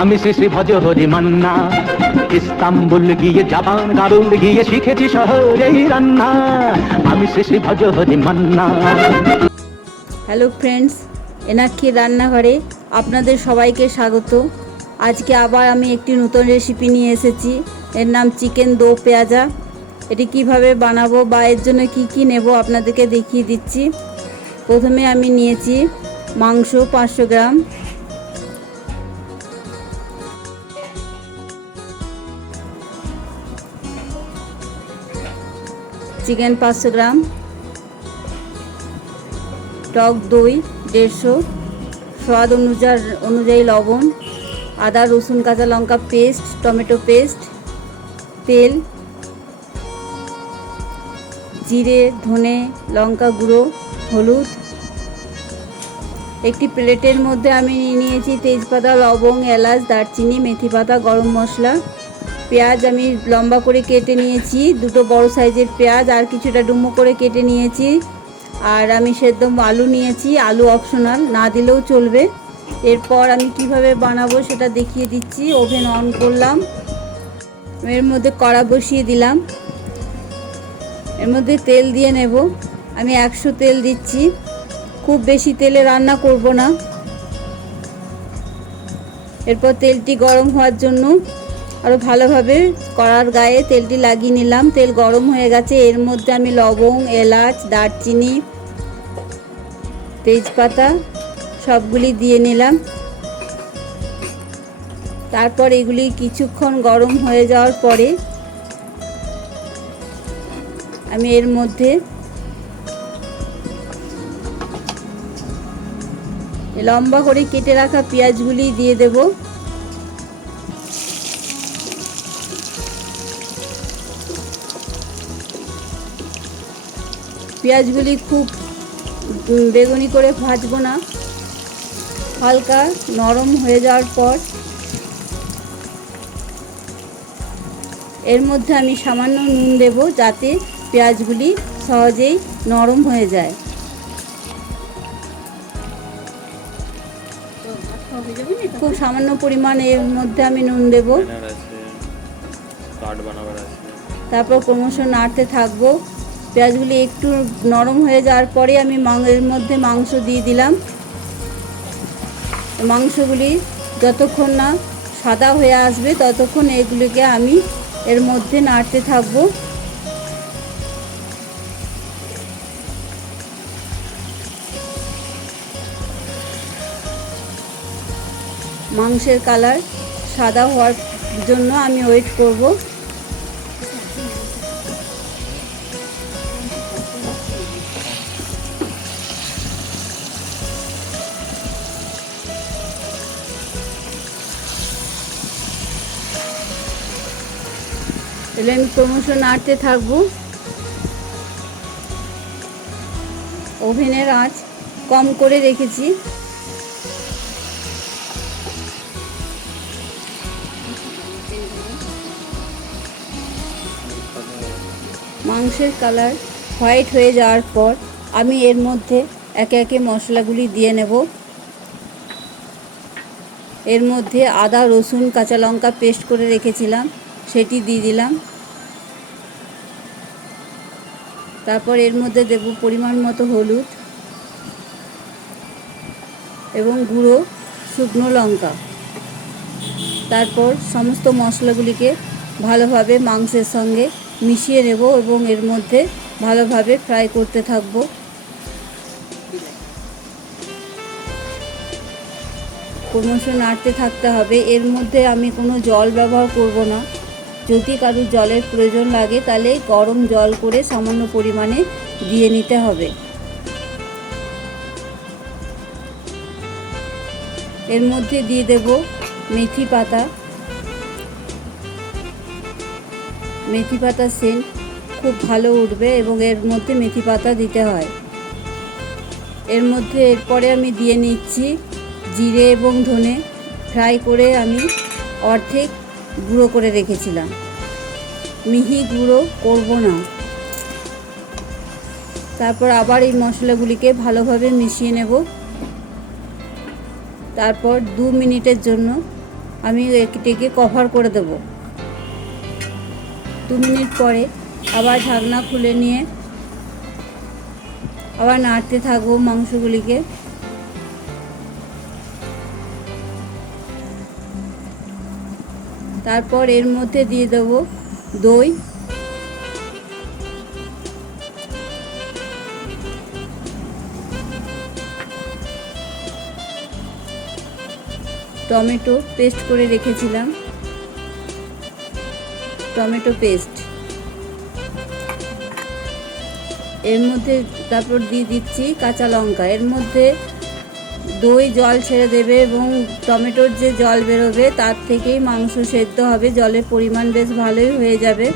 আমি শ্রী শ্রী ভজ হরি মান্না, ইস্তাম্বুল গিয়ে জাপান কাবুল গিয়ে শিখেছি শহরেই রান্না। আমি শ্রী শ্রী ভজ হরি মান্না। হ্যালো ফ্রেন্ডস, এনাক্ষী রান্নাঘরে আপনাদের সবাইকে স্বাগত। আজকে আবার আমি একটি নতুন রেসিপি নিয়ে এসেছি। এর নাম চিকেন দো পেঁয়াজা। এটি কিভাবে বানাবো বা এর জন্য কি কি নেব আপনাদেরকে দেখিয়ে দিচ্ছি। প্রথমে আমি নিয়েছি মাংস 500 গ্রাম, চিকেন 500 গ্রাম, টক দই 150, স্বাদ অনুযায়ী লবণ, আদা রসুন কাঁচা লঙ্কা পেস্ট, টমেটো পেস্ট, তেল, জিরে ধনে লঙ্কা গুঁড়ো, হলুদ। একটি প্লেটের মধ্যে আমি নিয়েছি তেজপাতা, লবঙ্গ, এলাচ, দারচিনি, মেথি পাতা, গরম মশলা। পেঁয়াজ আমি লম্বা করে কেটে নিয়েছি, দুটো বড় সাইজের পেঁয়াজ, আর কিছুটা ডুমো করে কেটে নিয়েছি। আর আমি সেদ্ধ আলু নিয়েছি, আলু অপশনাল, না দিলেও চলবে। এরপর আমি কিভাবে বানাবো সেটা দেখিয়ে দিচ্ছি। ওভেন অন করলাম, এর মধ্যে কড়া বসিয়ে দিলাম, এর মধ্যে তেল দিয়ে নেব। আমি 100 তেল দিচ্ছি, খুব বেশি তেলে রান্না করব না। এরপর তেলটি গরম হওয়ার জন্য আরও ভালোভাবে কড়ার গায়ে তেলটি লাগিয়ে নিলাম। তেল গরম হয়ে গেছে, এর মধ্যে আমি লবঙ্গ, এলাচ, দারচিনি, তেজপাতা সবগুলি দিয়ে নিলাম। তারপর এগুলি কিছুক্ষণ গরম হয়ে যাওয়ার পরে আমি এর মধ্যে লম্বা করে কেটে রাখা পেঁয়াজগুলি দিয়ে দেব। পেঁয়াজগুলি খুব বেগুনি করে ভাজবো না, হালকা নরম হয়ে যাওয়ার পর এর মধ্যে আমি সামান্য নুন দেব, যাতে পেঁয়াজগুলি সহজেই নরম হয়ে যায়। খুব সামান্য পরিমাণ এর মধ্যে আমি নুন দেব। তারপর ক্রমশ নাড়তে থাকবো। পেঁয়াজগুলি একটু নরম হয়ে যাওয়ার পরে আমি এর মধ্যে মাংস দিয়ে দিলাম। মাংসগুলি যতক্ষণ না সাদা হয়ে আসবে ততক্ষণ এগুলিকে আমি এর মধ্যে নাড়তে থাকবো। মাংসের কালার সাদা হওয়ার জন্য আমি ওয়েট করব। তাহলে আমি ক্রমশ নাড়তে থাকবো। ওভেনের আঁচ কম করে রেখেছি। মাংসের কালার হোয়াইট হয়ে যাওয়ার পর আমি এর মধ্যে একে একে মশলাগুলি দিয়ে নেব। এর মধ্যে আদা রসুন কাঁচা লঙ্কা পেস্ট করে রেখেছিলাম, সেটি দিয়ে দিলাম। তারপর এর মধ্যে দেব পরিমাণ মতো হলুদ এবং গুঁড়ো শুকনো লঙ্কা। তারপর সমস্ত মশলাগুলিকে ভালোভাবে মাংসের সঙ্গে মিশিয়ে নেব এবং এর মধ্যে ভালোভাবে ফ্রাই করতে থাকব। ক্রমশ নাড়তে থাকতে হবে। এর মধ্যে আমি কোনো জল ব্যবহার করব না। যদি কারো জলের প্রয়োজন লাগে তাহলে গরম জল করে সামান্য পরিমাণে দিয়ে নিতে হবে। এর মধ্যে দিয়ে দেব মেথি পাতা। মেথি পাতার সেন্ট খুব ভালো উঠবে এবং এর মধ্যে মেথি পাতা দিতে হয়। এর মধ্যে এরপরে আমি দিয়ে নিচ্ছি জিরে এবং ধনে ফ্রাই করে আমি অর্ধেক গুঁড়ো করে রেখেছিলাম, মিহি গুঁড়ো করব না। তারপর আবার এই মশলাগুলিকে ভালোভাবে মিশিয়ে নেব। তারপর 2 মিনিটের জন্য আমি এটাকে কভার করে দেব। 2 মিনিট পরে আবার ঢাকনা খুলে নিয়ে আবার নাড়তে থাকবো মাংসগুলিকে। তারপর এর মধ্যে দিয়ে দেব দই, টমেটো পেস্ট করে রেখেছিলাম, টমেটো পেস্ট এর মধ্যে, তারপর দিয়ে দিচ্ছি কাঁচা লঙ্কা। এর মধ্যে দই জল ছেড়ে দেবে এবং টমেটোর যে জল বেরোবে তার থেকেই মাংস সেদ্ধ হবে, জলের পরিমাণ বেশ ভালোই হয়ে যাবে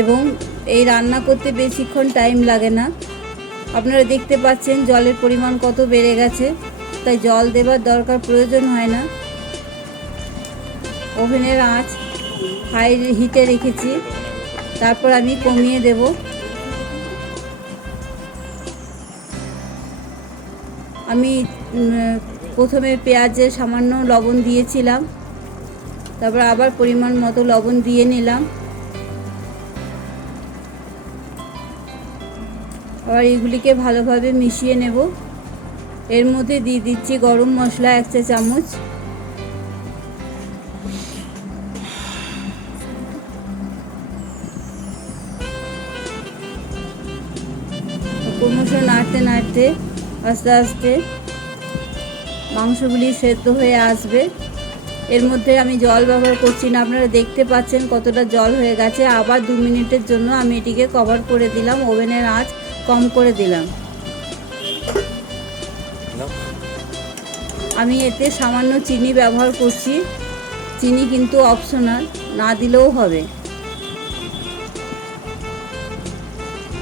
এবং এই রান্না করতে বেশিক্ষণ টাইম লাগে না। আপনারা দেখতে পাচ্ছেন জলের পরিমাণ কত বেড়ে গেছে, তাই জল দেবার দরকার প্রয়োজন হয় না। ওভেনের আঁচ হাই হিটে রেখেছি, তারপর আমি কমিয়ে দেব। আমি প্রথমে পেঁয়াজে সামান্য লবণ দিয়েছিলাম, তারপর আবার পরিমাণ মতো লবণ দিয়ে নিলাম। আবার এগুলিকে ভালোভাবে মিশিয়ে নেব। এর মধ্যে দিয়ে দিচ্ছি গরম মশলা 1 চা চামচ, ক্রমশ নাড়তে নাড়তে আস্তে আস্তে মাংসগুলি সেদ্ধ হয়ে আসবে। এর মধ্যে আমি জল ব্যবহার করছি না, আপনারা দেখতে পাচ্ছেন কতটা জল হয়ে গেছে। আবার 2 মিনিটের জন্য আমি এটিকে কভার করে দিলাম, ওভেনের আঁচ কম করে দিলাম। আমি এতে সামান্য চিনি ব্যবহার করছি, চিনি কিন্তু অপশনাল, না দিলেও হবে।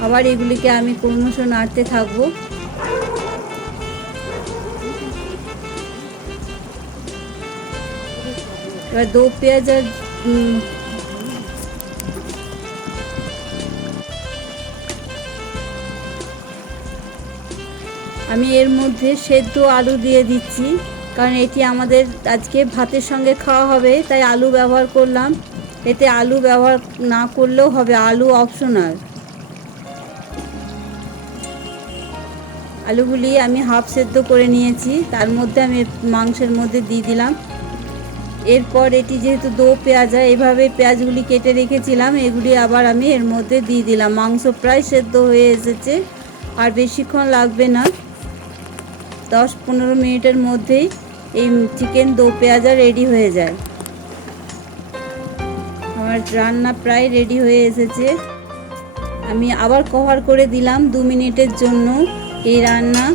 আবার এগুলিকে আমি ক্রমশ নাড়তে থাকবো। এবার দো পেঁয়াজ আর আমি এর মধ্যে সেদ্ধ আলু দিয়ে দিচ্ছি, কারণ এটি আমাদের আজকে ভাতের সঙ্গে খাওয়া হবে, তাই আলু ব্যবহার করলাম। এতে আলু ব্যবহার না করলেও হবে, আলু অপশনাল। আলুগুলি আমি হাফ সেদ্ধ করে নিয়েছি, তার মধ্যে আমি মাংসের মধ্যে দিয়ে দিলাম। এরপর এটি যেহেতু দো পেঁয়াজ, এভাবে পেঁয়াজগুলি কেটে রেখেছিলাম, এগুলি আবার আমি এর মধ্যে দিয়ে দিলাম। মাংস প্রায় সেদ্ধ হয়ে এসেছে, আর বেশিক্ষণ লাগবে না, 10-15 মিনিটের মধ্যেই এই চিকেন দো পেঁয়াজা রেডি হয়ে যায়। আমার রান্না প্রায় রেডি হয়ে এসেছে। আমি আবার কভার করে দিলাম 2 মিনিটের জন্য। এই রান্না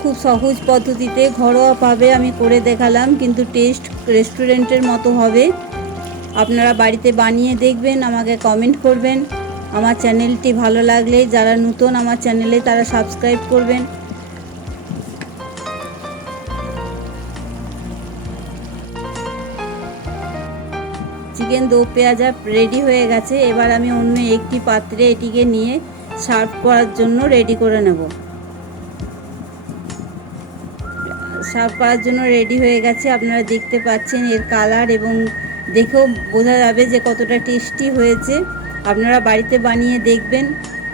খুব সহজ পদ্ধতিতে ঘরোয়াভাবে আমি করে দেখালাম, কিন্তু টেস্ট রেস্টুরেন্টের মতো হবে। আপনারা বাড়িতে বানিয়ে দেখবেন, আমাকে কমেন্ট করবেন। আমার চ্যানেলটি ভালো লাগলে যারা নতুন আমার চ্যানেলে তারা সাবস্ক্রাইব করবেন। চিকেন দো পেঁয়াজা রেডি হয়ে গেছে। এবার আমি অন্য একটি পাত্রে এটিকে নিয়ে সার্ভ করার জন্য রেডি করে নেব। সার্ভ করার জন্য রেডি হয়ে গেছে, আপনারা দেখতে পাচ্ছেন এর কালার, এবং দেখেও বোঝা যাবে যে কতটা টেস্টি হয়েছে। আপনারা বাড়িতে বানিয়ে দেখবেন,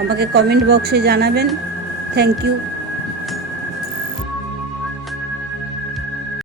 আমাকে কমেন্ট বক্সে জানাবেন। Thank you.